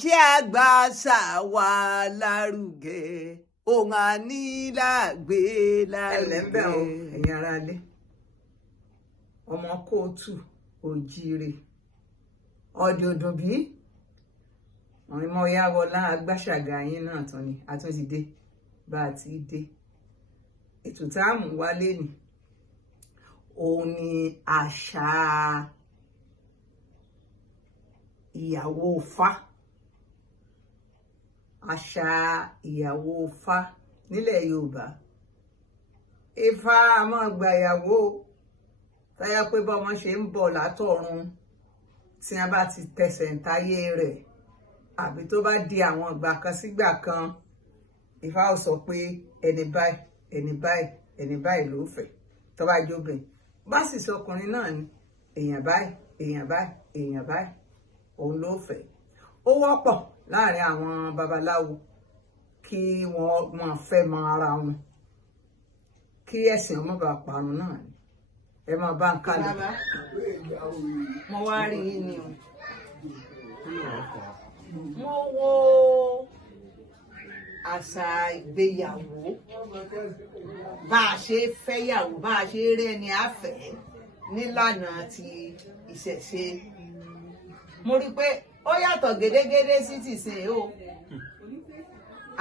jẹ́ àgbà ṣàwà lárugẹ ohun ànílágbé lárugẹ. ẹ̀yin ará ilé ọmọ kóòtù òjíire ọdọọdún bí àwọn ọmọ ìyá wọlá agbáṣàgà yín náà tán ni àtúntìdé bá a ti dé ètò tá a mú wálé ni òun ni àṣà ìyàwó Ifá àṣà ìyàwó Ifá nílẹ̀ Yorùbá. Ifá a máa gba ìyàwó táyà pé bọ́mọ ṣe ń bọ̀ látọ̀run tí a bá ti tẹsẹ̀ ń táyé rẹ̀ àbí tó bá di àwọn ìgbà kan sígbà kan Ifá ò sọ pé ẹni báyìí ẹni báyìí ẹni báyìí ló fẹ́ tó bá jóbìn bá sì sọkùnrin náà ni èèyàn báyìí èèyàn báyìí èèyàn báyìí òun ló fẹ́. Ó wọ́pọ̀ láàrin àwọn babaláwo kí wọ́n máa fẹ́ mọ ara wọn kí ẹ̀sìn ọmọ bá parun náà ni ẹ máa bá ń kálẹ̀. bàbá mo wá rí yín ni o mo wo àṣà ìgbéyàwó bá a ṣe fẹ́yàwó bá a ṣe rẹ́ni àfẹ́ nílànà ti ìṣẹ̀ṣe mo rí i pé ó yàtọ̀ gédégédé sí tìsín o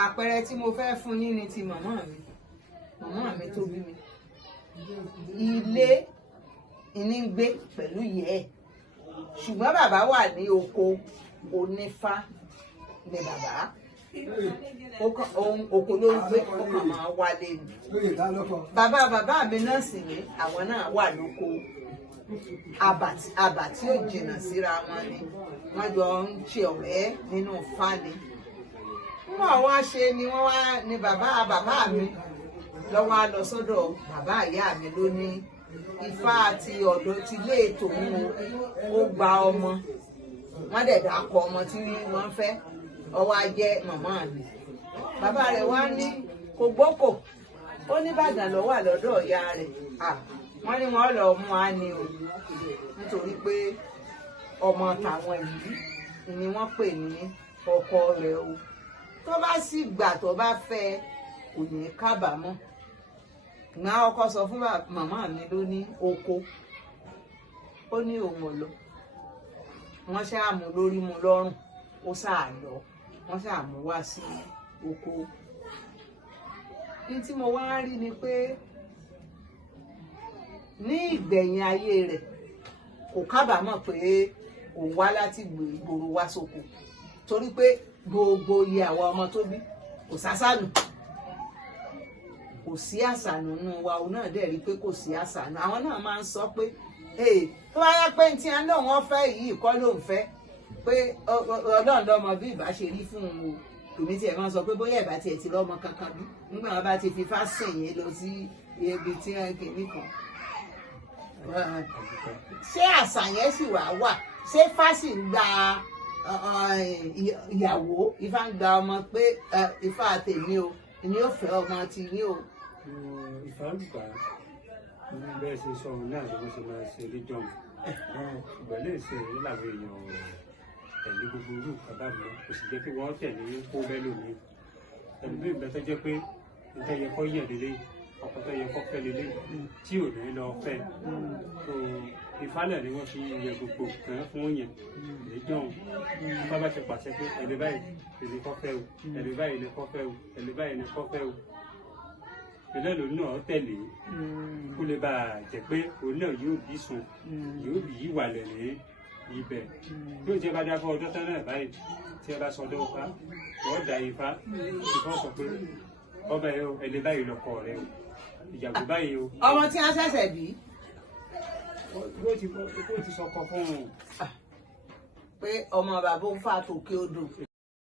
àpẹẹrẹ tí mo fẹ́ fún yín ni ti màmá mi tó bí mi ilé ìní ń gbé pẹ̀lú ìyẹ́ ẹ̀ ṣùgbọ́n bàbá wà ní oko onífá ni bàbá oko ló ń gbé ó kàn máa wálé ni bàbá mi náà sì ní àwọn náà wà lóko àbà tí ó jìnnà síra wọn ni wọ́n jọ ń ṣe ọ̀rẹ́ nínú fáni mọ wá ṣe ni wọ́n wá ní bàbá mi lọ́wọ́ á lọ sọ́dọ̀ bàbá ìyá mi ló ní Ifá àti ọ̀dọ̀ ti lé tòun ó gba ọmọ wọ́n dẹ̀ dákọ ọmọ tí wọ́n fẹ́ ọwọ́ á jẹ́ màmá mi bàbá rẹ̀ wá ní kò gbókò ó ní Ìbàdàn ló wà lọ́dọ̀ ìyá rẹ̀ wọ́n ní wọ́n lọ mú á ní o nítorí pé ọmọ tàwọn yìí ni wọ́n pè ní ọkọ rẹ̀ o tó bá sì gbà tó bá fẹ́ kò ní kábàámọ̀ ìgbà ọkọ sọ fún màmá mi ló ní oko ó ní òun ò lọ wọ́n ṣáà mú lórí mu lọ́rùn ó ṣáà lọ wọ́n ṣáà mú wá sí oko ní tí mo wá rí ni pé ní ìgbẹ̀yìn ayé rẹ̀ kò kábàámọ̀ pé òun wá láti gbòòrò wá sóko torí pé gbogbo iye àwọn ọmọ tó bí kò sásànù kò sí àṣànù nínú wa òun náà dẹ̀ rí pé kò sí àṣànù àwọn náà máa ń sọ pé tó bá yá pé tí a náà wọ́n fẹ́ yìí kọ́ ló ń fẹ́ pé ọlọ́run lọ́mọ bí ìbá ṣe rí fún un o tòmí tiẹ̀ máa ń sọ pé bóyá ìbá tiẹ̀ ti rọ́mọ kankan bí nígbà wọn bá ti fi fásìn yẹn lọ sí ibi tí wọn kìíní kan ṣé àṣà yẹn sì wà ṣé fásìn gba ìyàwó Ifá ń gba ọmọ pé Ifá tèmi o ni ó fẹ́ ọmọ ti yín o. Ifá ń gbà bẹ́ẹ̀ ṣe sọ ohun náà ni wọ́n ṣe máa ṣe ní jọ̀hún ìgbà lè ṣe ìlànà èèyàn tẹ̀lé gbogbo irú kábàámọ̀ kò sì jẹ́ kí wọ́n tẹ̀lé kó mẹ́lòmíì ẹ̀lú bí ìgbà tó jẹ́ pé nǹkan yẹ kọ́ yẹ̀ lélẹ̀ ọkọ̀ tó yẹ kọ́ fẹ́ lélẹ̀ tí ò ní lọ fẹ́ tó ìfálẹ̀ ni wọ́n fi yẹ gbogbo kan fún yẹn lẹ́jọ́ Ifá bá ti pàṣẹ pé ẹni báyìí ẹni kọ́ fẹ́ o ẹni báyìí ni kọ́ fẹ́ o ẹni báyìí ni kọ́ fẹ́ o ìpínlẹ̀ lòun náà tẹ̀lé kó lè bá a jẹ́ pé òun náà yóò bí sùn yóò bí ìwàlẹ̀ ní ibẹ̀ yóò jẹ́ bá dábọ̀ ọdún tán náà báyìí tí ẹ bá sọ ọdún Ifá wọ́n da Ifá Ifá sọ pé ọba ẹ o ẹni báyìí lọkọ rẹ o ìyàwó báyìí o. ọmọ tí wọ́n ṣẹ̀ṣẹ̀ bí. ó ti sọkọ fún un. pé ọmọ bàbá ń fà tòkè odò.